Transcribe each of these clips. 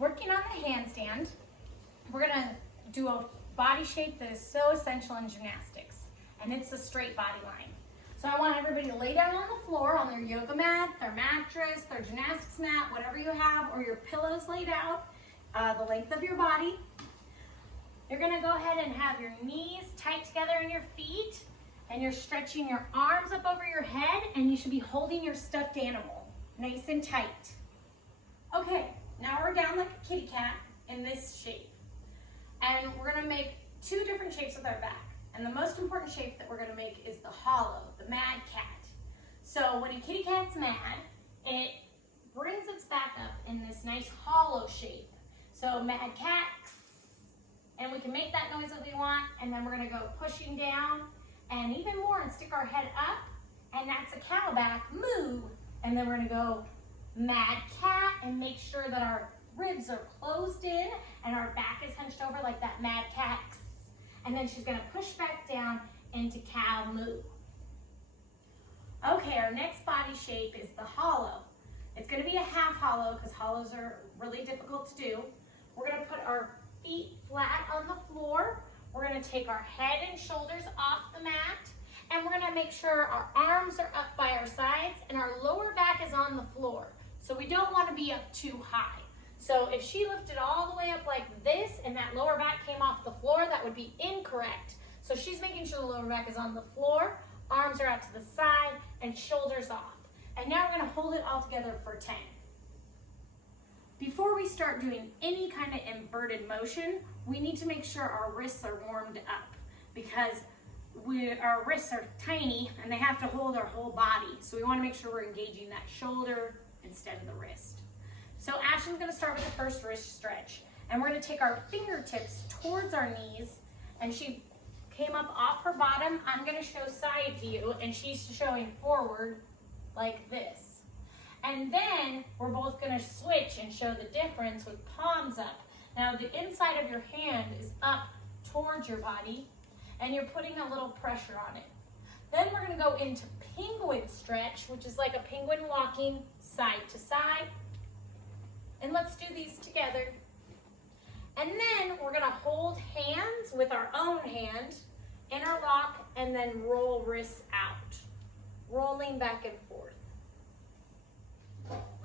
working on the handstand, we're gonna do a body shape that is so essential in gymnastics, and it's the straight body line. So I want everybody to lay down on the floor on their yoga mat, their mattress, their gymnastics mat, whatever you have, or your pillows laid out, the length of your body. You're gonna go ahead and have your knees tight together in your feet, and you're stretching your arms up over your head, and you should be holding your stuffed animal nice and tight. Okay, now we're down like a kitty cat in this shape. And we're gonna make two different shapes with our back. And the most important shape that we're gonna make is the hollow, the mad cat. So when a kitty cat's mad, it brings its back up in this nice hollow shape. So mad cat, and we can make that noise that we want, and then we're gonna go pushing down and even more and stick our head up, and that's a cow back, moo. And then we're gonna go mad cat and make sure that our ribs are closed in and our back is hunched over like that mad cat. And then she's gonna push back down into cow moo. Okay, our next body shape is the hollow. It's gonna be a half hollow because hollows are really difficult to do. We're gonna put our feet flat on the floor. We're gonna take our head and shoulders off the mat, and we're gonna make sure our arms are up by our sides and our lower back is on the floor. So we don't wanna be up too high. So if she lifted all the way up like this and that lower back came off the floor, that would be incorrect. So she's making sure the lower back is on the floor, arms are out to the side, and shoulders off. And now we're gonna hold it all together for 10. Before we start doing any kind of inverted motion, we need to make sure our wrists are warmed up because our wrists are tiny and they have to hold our whole body. So we wanna make sure we're engaging that shoulder instead of the wrist. So Ashlyn's gonna start with the first wrist stretch, and we're gonna take our fingertips towards our knees, and she came up off her bottom. I'm gonna show side view, and she's showing forward like this. And then we're both gonna switch and show the difference with palms up. Now the inside of your hand is up towards your body, and you're putting a little pressure on it. Then we're gonna go into penguin stretch, which is like a penguin walking side to side. And let's do these together. And then we're gonna hold hands with our own hand, interlock, and then roll wrists out, rolling back and forth.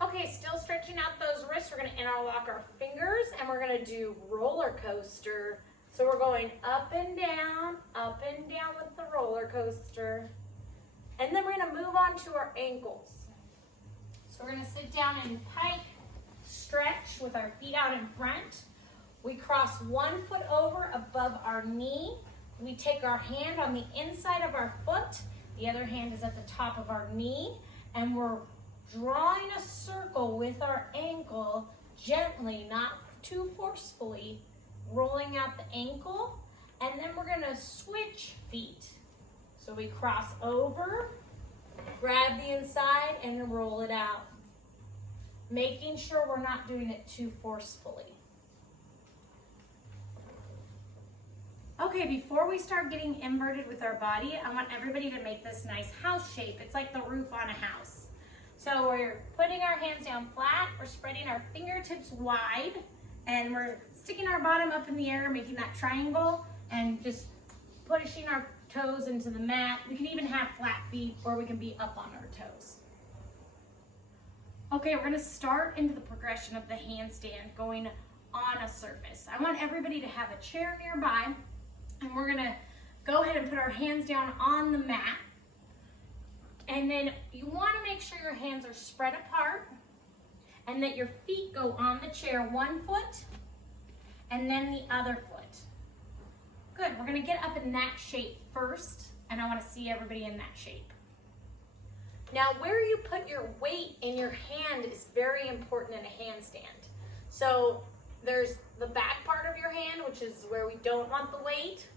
Okay, still stretching out those wrists, we're gonna interlock our fingers, and we're gonna do roller coaster. So we're going up and down with the roller coaster. And then we're gonna move on to our ankles. So we're gonna sit down in pike stretch with our feet out in front. We cross one foot over above our knee. We take our hand on the inside of our foot. The other hand is at the top of our knee. And we're drawing a circle with our ankle gently, not too forcefully, rolling out the ankle. And then we're gonna switch feet. So we cross over, grab the inside, and roll it out. Making sure we're not doing it too forcefully. Okay, before we start getting inverted with our body, I want everybody to make this nice house shape. It's like the roof on a house. So we're putting our hands down flat, we're spreading our fingertips wide, and we're sticking our bottom up in the air, making that triangle, and just pushing our toes into the mat. We can even have flat feet, or we can be up on our toes. Okay, we're gonna start into the progression of the handstand going on a surface. I want everybody to have a chair nearby, and we're gonna go ahead and put our hands down on the mat. And then you wanna make sure your hands are spread apart and that your feet go on the chair, one foot and then the other foot. Good, we're gonna get up in that shape first, and I wanna see everybody in that shape. Now, where you put your weight in your hand is very important in a handstand. So there's the back part of your hand, which is where we don't want the weight,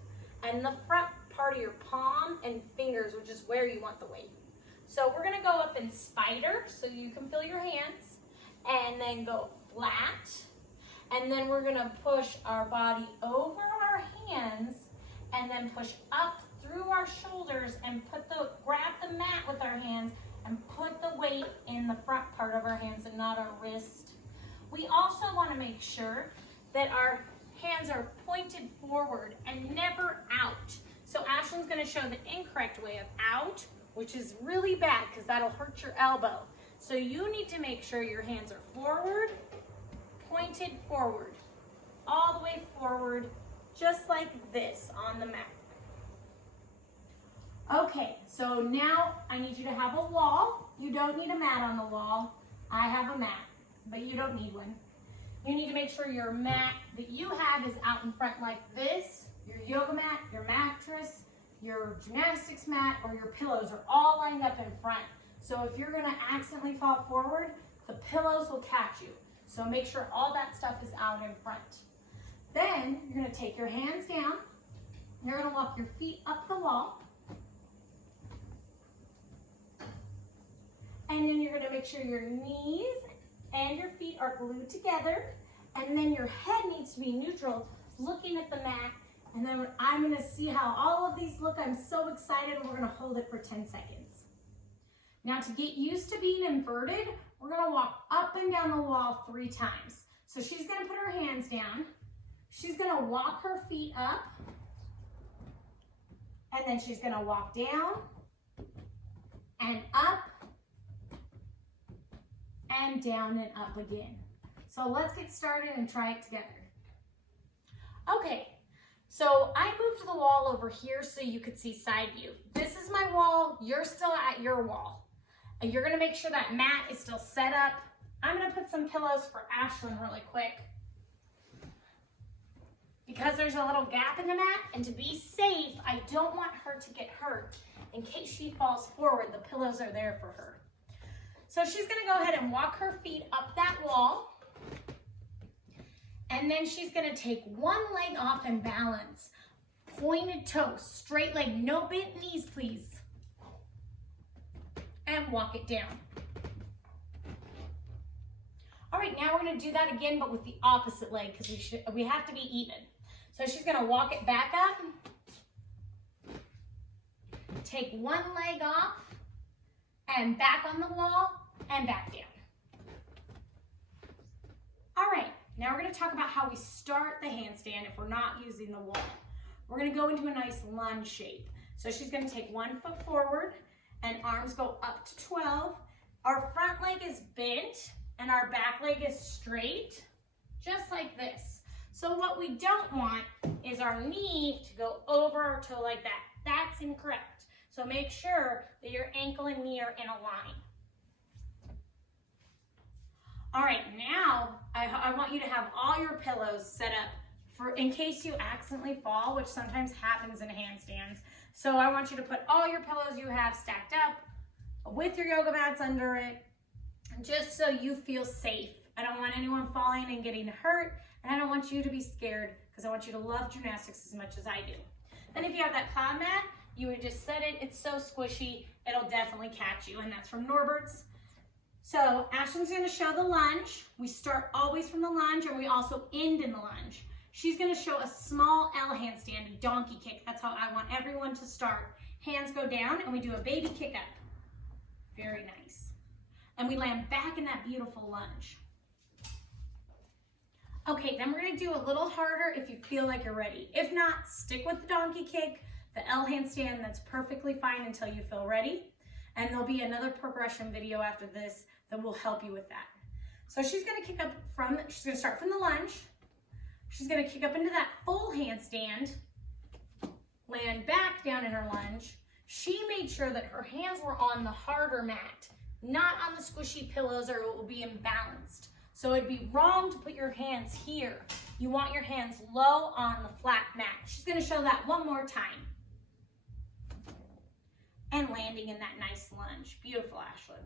and the front part of your palm and fingers, which is where you want the weight. So we're gonna go up in spider, so you can feel your hands, and then go flat, and then we're gonna push our body over our hands, and then push up through our shoulders and grab the mat with our hands and put the weight in the front part of our hands and not our wrist. We also want to make sure that our hands are pointed forward and never out. So Ashlyn's going to show the incorrect way of out, which is really bad because that'll hurt your elbow. So you need to make sure your hands are forward, pointed forward, all the way forward, just like this on the mat. Okay, so now I need you to have a wall. You don't need a mat on the wall. I have a mat, but you don't need one. You need to make sure your mat that you have is out in front like this. Your yoga mat, your mattress, your gymnastics mat, or your pillows are all lined up in front. So if you're gonna accidentally fall forward, the pillows will catch you. So make sure all that stuff is out in front. Then you're gonna take your hands down. You're gonna walk your feet up the wall. And then you're gonna make sure your knees and your feet are glued together. And then your head needs to be neutral, looking at the mat. And then I'm gonna see how all of these look. I'm so excited. We're gonna hold it for 10 seconds. Now to get used to being inverted, we're gonna walk up and down the wall 3 times. So she's gonna put her hands down. She's gonna walk her feet up. And then she's gonna walk down and up and down and up again. So let's get started and try it together. Okay, so I moved the wall over here so you could see side view. This is my wall, you're still at your wall. And you're gonna make sure that mat is still set up. I'm gonna put some pillows for Ashlyn really quick, because there's a little gap in the mat, and to be safe, I don't want her to get hurt. In case she falls forward, the pillows are there for her. So she's gonna go ahead and walk her feet up that wall. And then she's gonna take one leg off and balance. Pointed toes, straight leg, no bent knees, please. And walk it down. All right, now we're gonna do that again, but with the opposite leg, because we have to be even. So she's gonna walk it back up. Take one leg off and back on the wall and back down. All right, now we're gonna talk about how we start the handstand if we're not using the wall. We're gonna go into a nice lunge shape. So she's gonna take 1 foot forward and arms go up to 12. Our front leg is bent and our back leg is straight, just like this. So what we don't want is our knee to go over our toe like that. That's incorrect. So make sure that your ankle and knee are in a line. All right, now I want you to have all your pillows set up for in case you accidentally fall, which sometimes happens in handstands. So I want you to put all your pillows you have stacked up with your yoga mats under it, just so you feel safe. I don't want anyone falling and getting hurt, and I don't want you to be scared, because I want you to love gymnastics as much as I do. Then if you have that cloud mat, you would just set it. It's so squishy, it'll definitely catch you, and that's from Norbert's. So Ashlyn's gonna show the lunge. We start always from the lunge, and we also end in the lunge. She's gonna show a small L handstand, a donkey kick. That's how I want everyone to start. Hands go down, and we do a baby kick up. Very nice. And we land back in that beautiful lunge. Okay, then we're gonna do a little harder if you feel like you're ready. If not, stick with the donkey kick, the L handstand, that's perfectly fine until you feel ready. And there'll be another progression video after this that will help you with that. So she's gonna kick up she's gonna start from the lunge. She's gonna kick up into that full handstand, land back down in her lunge. She made sure that her hands were on the harder mat, not on the squishy pillows, or it will be imbalanced. So it'd be wrong to put your hands here. You want your hands low on the flat mat. She's gonna show that one more time. And landing in that nice lunge. Beautiful, Ashlyn.